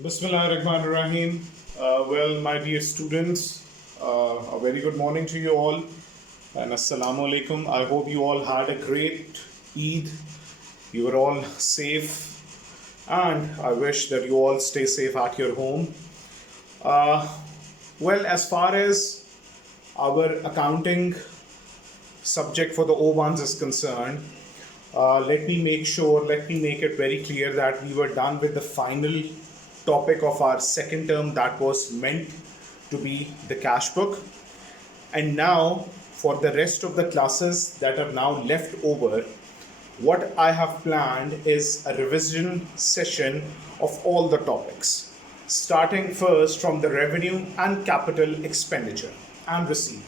Bismillahirrahmanirrahim. Well, my dear students, a very good morning to you all and Assalamu alaikum. I hope you all had a great Eid. You were all safe, and I wish that you all stay safe at your home. Uh, well, as far as our accounting subject for the O1s is concerned, let me make it very clear that we were done with the final topic of our second term that was meant to be the cash book. And now, for the rest of the classes that are now left over, what I have planned is a revision session of all the topics, starting first from the revenue and capital expenditure and receipt.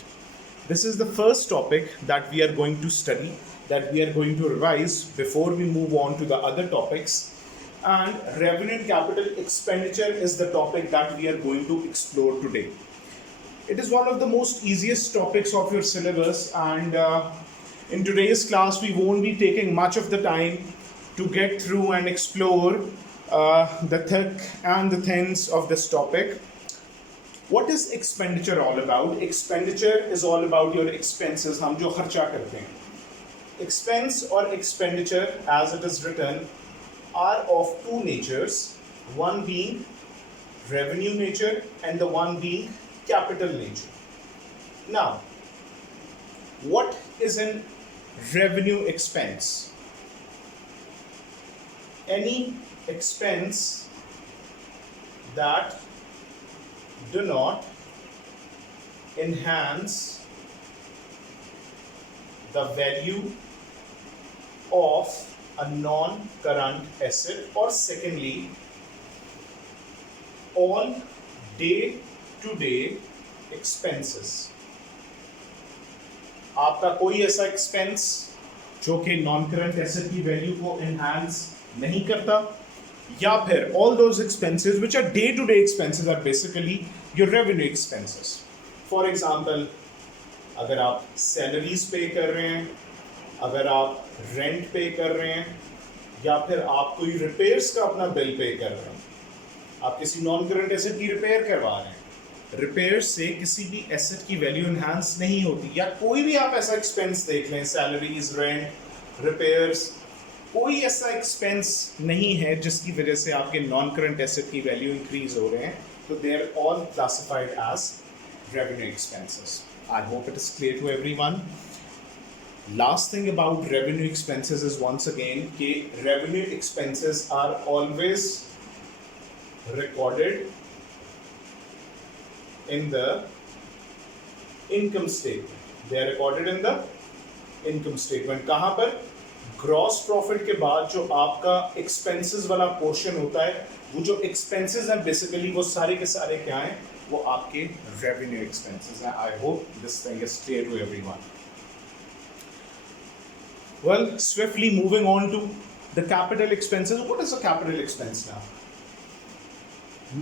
This is the first topic that we are going to study, that we are going to revise before we move on to the other topics. And revenue and capital expenditure is the topic that we are going to explore today. It is one of the most easiest topics of your syllabus, and in today's class, we won't be taking much of the time to get through and explore the thick and the thins of this topic. What is expenditure all about? Expenditure is all about your expenses, हम जो खर्चा करते हैं. Expense or expenditure, as it is written, are of two natures, one being revenue nature and the one being capital nature. Now, what is an revenue expense? Any expense that do not enhance the value of a non-current asset, or secondly, all day-to-day expenses. आपका कोई ऐसा एक्सपेंस जो कि non current asset की वैल्यू को एनहांस नहीं करता, या फिर all those expenses which are day-to-day expenses are basically your revenue expenses. For example, अगर आप सैलरीज पे कर रहे हैं, अगर आप रेंट पे कर रहे हैं, या फिर आप कोई रिपेयर्स का अपना बिल पे कर रहे हैं, आप किसी नॉन करंट एसेट की रिपेयर करवा रहे हैं, रिपेयर से किसी भी एसेट की वैल्यू एनहांस नहीं होती, या कोई भी आप ऐसा एक्सपेंस देख लें, सैलरीज, रेंट, रिपेयर्स, कोई ऐसा एक्सपेंस नहीं है जिसकी वजह से आपके नॉन करंट एसेट की वैल्यू इंक्रीज हो रहे हैं, तो they are all classified as revenue expenses. I hope it is clear to everyone. Last thing about revenue expenses is once again that revenue expenses are always recorded in the income statement. They are recorded in the income statement. कहाँ पर? Gross profit के बाद जो आपका expenses वाला portion होता है, वो जो expenses हैं basically वो सारे के सारे क्या हैं? वो आपके revenue expenses हैं. I hope this thing is clear to everyone. Well, swiftly moving on to the capital expenses. What is a capital expense now?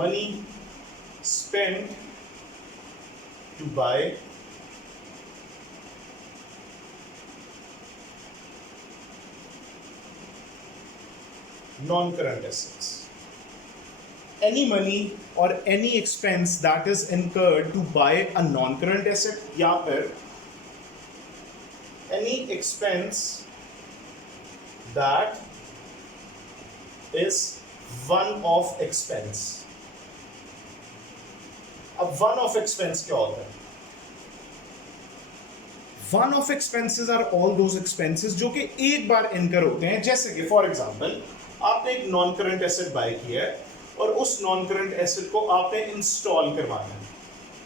Money spent to buy non-current assets. Any money or any expense that is incurred to buy a non-current asset, या फिर any expense that is one-off expense. अब one-off expense क्या होता है? One-off expenses are all those expenses जो कि एक बार incur होते हैं. जैसे कि for example, आपने एक non-current asset buy किया है और उस नॉन करंट एसेट को आपने इंस्टॉल करवाना है,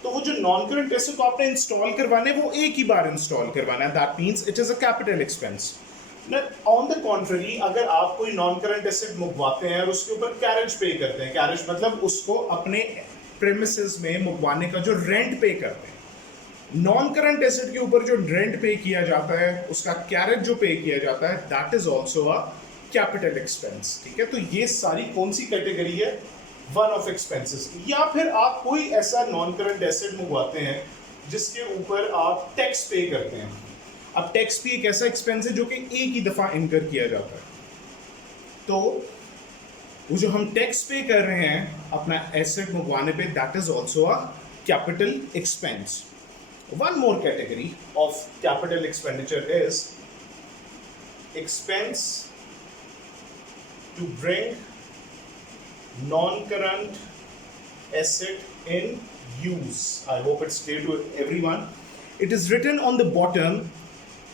तो वो जो नॉन करंट एसेट को आपने इंस्टॉल करवाना है वो एक ही बार इंस्टॉल करवाना है. That means it is a capital expense. On the contrary, अगर आप कोई नॉन करंट एसेट मुकवाते हैं और उसके ऊपर कैरेज पे करते हैं, कैरेज मतलब उसको अपने प्रेमिसेस में मुकवाने का जो रेंट पे करते हैं, नॉन करंट एसेट के ऊपर जो रेंट पे किया जाता है, उसका कैरेज जो पे किया जाता है, that is also a capital expense. ठीक है, तो ये सारी कौन सी कैटेगरी है? One of expenses. या फिर आप कोई ऐसा नॉन करंट एसेट मंगवाते हैं जिसके ऊपर आप टैक्स पे करते हैं. अब टैक्स भी एक ऐसा एक्सपेंस है जो कि एक ही दफा इनकर किया जाता है. तो वो जो हम टैक्स पे कर रहे हैं अपना एसेट मंगवाने पे, that is also a capital expense. One more category of capital expenditure is expense to bring non-current asset in use. I hope it's clear to everyone. It is written on the bottom,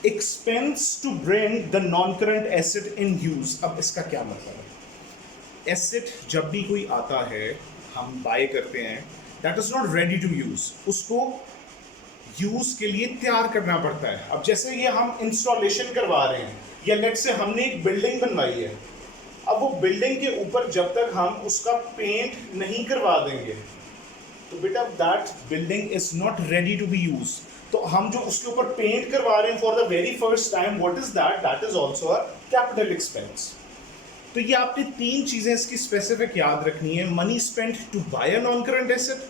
expense to bring the non-current asset in use. अब इसका क्या मतलब है? Asset जब भी कोई आता है, हम buy करते हैं, that is not ready to use. उसको यूज के लिए तैयार करना पड़ता है. अब जैसे ये हम इंस्टॉलेशन करवा रहे हैं, या लेट से हमने एक बिल्डिंग बनवाई है, अब वो बिल्डिंग के ऊपर जब तक हम उसका पेंट नहीं करवा देंगे तो बेटा that building is not ready to be use. तो हम जो उसके ऊपर पेंट करवा रहे हैं for the very first time, what is that? That is also a capital expense. तो ये आपने तीन चीजें इसकी स्पेसिफिक याद रखनी है. Money spent to buy a non current asset,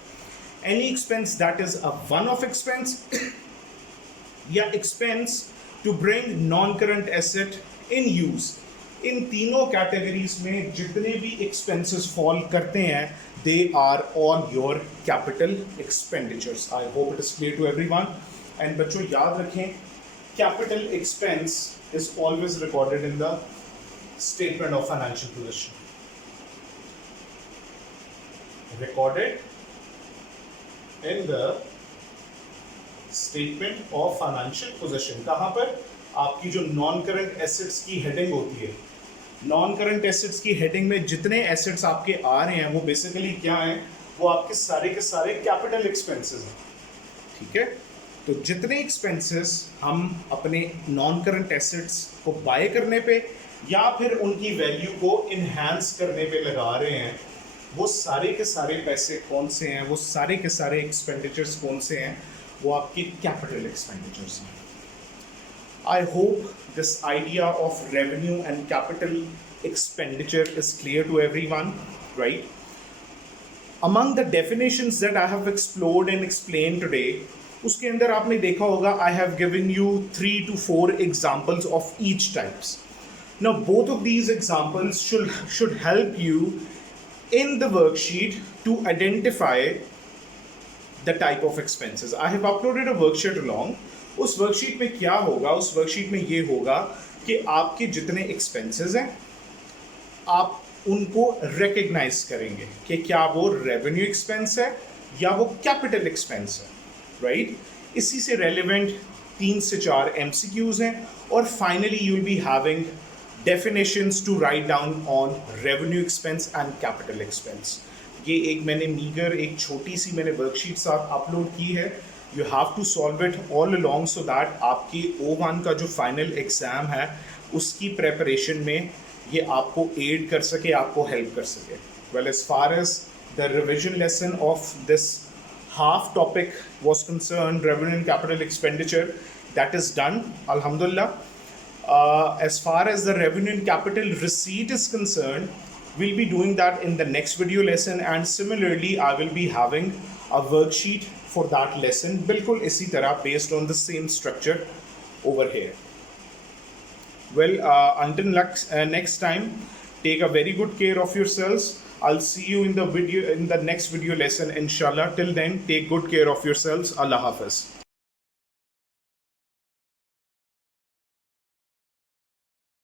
any expense that is a one-off expense, या expense to bring non-current asset in use. इन तीनों कैटेगरीज में जितने भी expenses fall करते हैं, they are all your capital expenditures. I hope it is clear to everyone. And बच्चों याद रखें, capital expense is always recorded in the statement of financial position. Recorded in the statement of financial position. कहाँ पर? आपकी जो non current assets की हेडिंग होती है, नॉन करंट एसेट्स की हेडिंग में जितने एसेट्स आपके आ रहे हैं वो बेसिकली क्या हैं? वो आपके सारे के सारे कैपिटल एक्सपेंसेस हैं. ठीक है, तो जितने एक्सपेंसेस हम अपने नॉन करंट एसेट्स को बाय करने पे या फिर उनकी वैल्यू को इन्हांस करने पे लगा रहे हैं, वो सारे के सारे पैसे कौन से हैं, वो सारे के सारे एक्सपेंडिचर्स कौन से हैं? वो आपके कैपिटल एक्सपेंडिचर्स हैं. I hope this idea of revenue and capital expenditure is clear to everyone, right? Among the definitions that I have explored and explain today, उसके अंदर आपने देखा होगा I have given you 3 to 4 examples of each types. Now both of these examples should help you in the worksheet to identify the type of expenses. I have uploaded a worksheet along. उस वर्कशीट में क्या होगा? उस वर्कशीट में ये होगा कि आपके जितने expenses हैं आप उनको recognize करेंगे कि क्या वो revenue expense है या वो capital expense है, right? इसी से relevant 3 से 4 MCQs हैं और finally you will be having definitions to write down on revenue expense and capital expense. ये एक मैंने मीगर एक छोटी सी मैंने वर्कशीट साथ अपलोड की है. You have to solve it all along so that आपकी O1 का जो फाइनल एग्ज़ाम है उसकी प्रेपरेशन में ये आपको एड कर सके, आपको हेल्प कर सके. Well, as far as the revision lesson of this half topic was concern, revenue and capital expenditure, that is done, अल्हम्दुलिल्लाह. As far as the revenue and capital receipt is concerned, we'll be doing that in the next video lesson, and similarly I will be having a worksheet for that lesson बिल्कुल इसी तरह based on the same structure over here. Well, until next time, take a very good care of yourselves. I'll see you in the next video lesson inshallah. Till then, take good care of yourselves. Allah Hafiz.